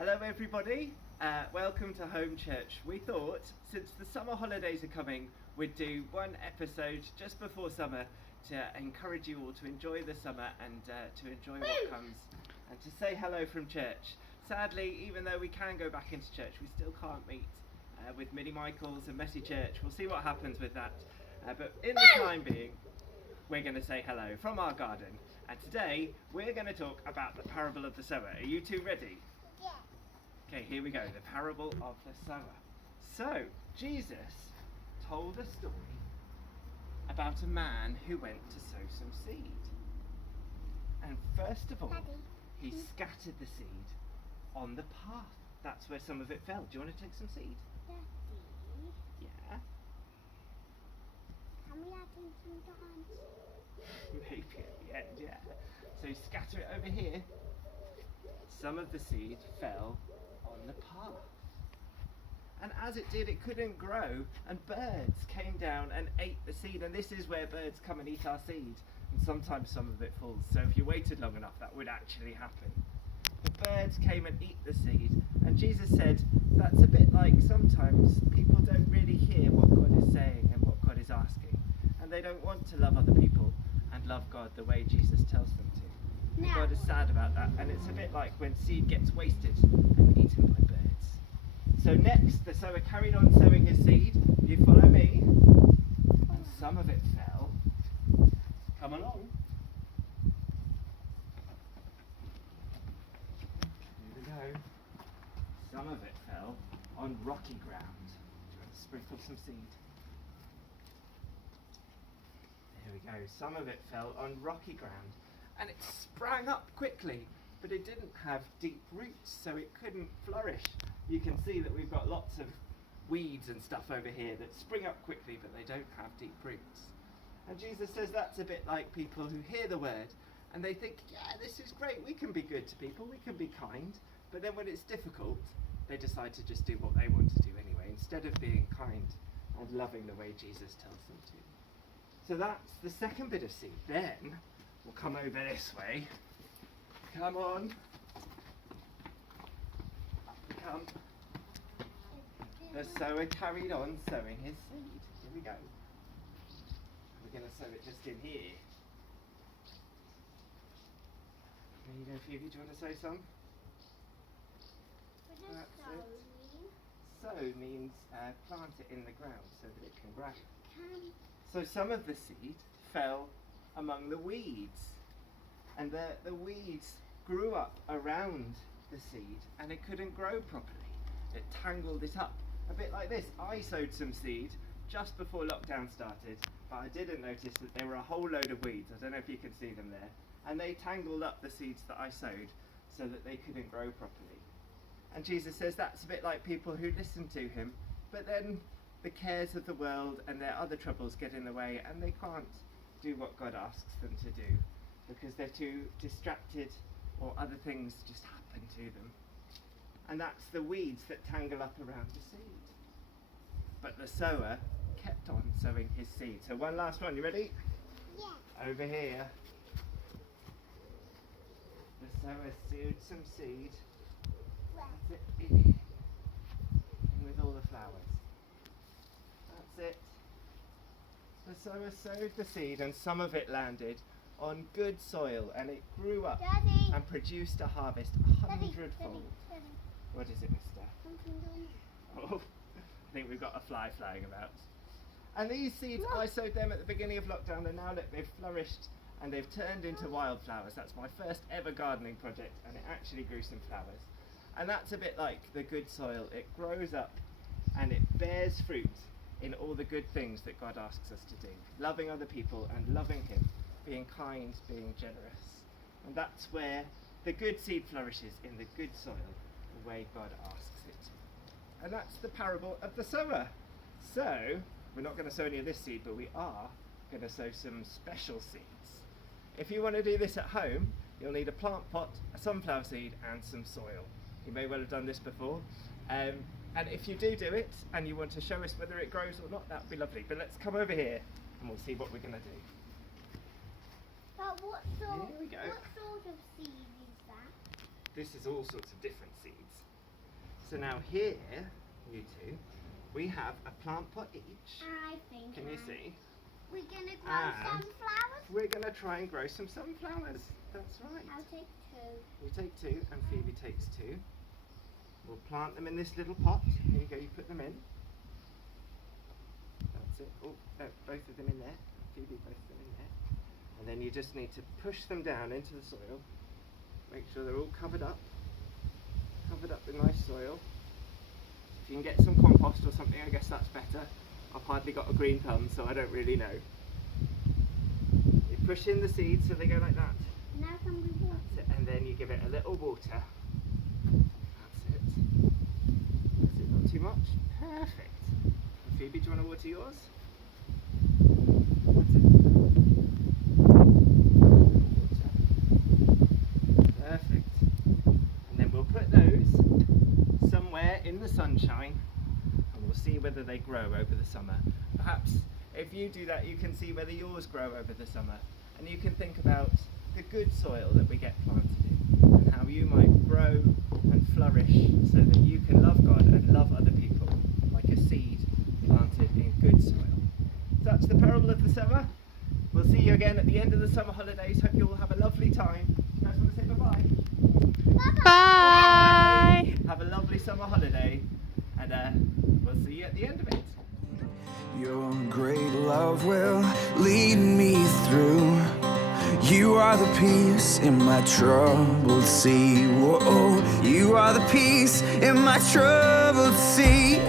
Hello everybody, welcome to Home Church. We thought since the summer holidays are coming, we'd do one episode just before summer to encourage you all to enjoy the summer and to enjoy what comes and to say hello from church. Sadly, even though we can go back into church, we still can't meet with Mini Michaels and Messy Church. We'll see what happens with that. But in the time being, we're going to say hello from our garden. And today, we're going to talk about the parable of the sower. Are you two ready? Yeah. Okay, here we go, the parable of the sower. So, Jesus told a story about a man who went to sow some seed. And first of all, Daddy. he scattered the seed on the path. That's where some of it fell. Do you want to take some seed? Daddy. Yeah, Can we add in some dance? maybe at the end, yeah. So you scatter it over here. Some of the seed fell on the path. And as it did, it couldn't grow, and birds came down and ate the seed. And this is where birds come and eat our seed. And sometimes some of it falls. So if you waited long enough, that would actually happen. The birds came and eat the seed. And Jesus said, that's a bit like sometimes people don't really hear what God is saying and what God is asking. And they don't want to love other people and love God the way Jesus tells them to. And No. God is sad about that. And it's a bit like when seed gets wasted and eaten by birds. So next, the sower carried on sowing his seed. You follow me. And some of it fell. Come along. Here we go. Some of it fell on rocky ground. Do you want to sprinkle some seed? There we go. Some of it fell on rocky ground. And it sprang up quickly, but it didn't have deep roots, so it couldn't flourish. You can see that we've got lots of weeds and stuff over here that spring up quickly, but they don't have deep roots. And Jesus says that's a bit like people who hear the word and they think, yeah, this is great, we can be good to people, we can be kind, but then when it's difficult, they decide to just do what they want to do anyway, instead of being kind and loving the way Jesus tells them to. So that's the second bit of seed. Then we'll come over this way. Come on. Up we come. The sower carried on sowing his seed. Here we go. We're going to sow it just in here. There you go, Phoebe. Do you want to sow some? What does That's sow it. mean? Sow means plant it in the ground so that it can grow. Can So some of the seed fell among the weeds. And the weeds grew up around the seed and it couldn't grow properly. It tangled it up. A bit like this. I sowed some seed just before lockdown started, but I didn't notice that there were a whole load of weeds. I don't know if you can see them there. And they tangled up the seeds that I sowed so that they couldn't grow properly. And Jesus says that's a bit like people who listen to him, but then the cares of the world and their other troubles get in the way and they can't do what God asks them to do because they're too distracted or other things just happen to them. And that's the weeds that tangle up around the seed. But the sower kept on sowing his seed. So one last one, you ready? yeah. Over here. The sower sowed some seed. Well, That's it, in here. In with all the flowers. That's it. The sower sowed the seed and some of it landed on good soil and it grew up Daddy. and produced a harvest Daddy. 100-fold. Daddy. What is it, mister? Something doing it. Oh, I think we've got a fly flying about. And these seeds, Look. I sowed them at the beginning of lockdown and now look, they've flourished and they've turned into wildflowers. That's my first ever gardening project and it actually grew some flowers. And that's a bit like the good soil. It grows up and it bears fruit in all the good things that God asks us to do. Loving other people and loving him, being kind, being generous. And that's where the good seed flourishes, in the good soil, the way God asks it to. And that's the parable of the sower. So, we're not going to sow any of this seed, but we are going to sow some special seeds. If you want to do this at home, you'll need a plant pot, a sunflower seed, and some soil. You may well have done this before. And if you do it, and you want to show us whether it grows or not, that would be lovely. But let's come over here, and we'll see what we're going to do. But what sort, Here we go. what sort of seed is that? this is all sorts of different seeds. So now here, you two, we have a plant pot each. I think. Can you see? We're gonna grow And sunflowers. we're going to try and grow some sunflowers. That's right. I'll take 2. You take 2 and Phoebe takes 2. We'll plant them in this little pot. Here you go, you put them in. That's it. Oh, no, both of them in there. Phoebe, both of them in there. And then you just need to push them down into the soil. Make sure they're all covered up. Covered up with nice soil. If you can get some compost or something, I guess that's better. I've hardly got a green thumb, so I don't really know. You push in the seeds so they go like that. Now can we water? That's it. And then you give it a little water. That's it. That's it, not too much. Perfect. Phoebe, do you want to water yours? That's it. Water. Perfect. And then we'll put those somewhere in the sunshine and we'll see whether they grow over the summer. Perhaps if you do that, you can see whether yours grow over the summer, and you can think about the good soil that we get planted in and how you might grow and flourish so that you can love God and love other people like a seed planted in good soil. So that's the parable of the sower. We'll see you again at the end of the summer holidays. Hope you all have a lovely time. You guys want to say bye-bye? Bye. Have a lovely summer holiday, and we'll see you at the end of it. Your great love will lead me through. You are the peace in my troubled sea. Whoa, you are the peace in my troubled sea.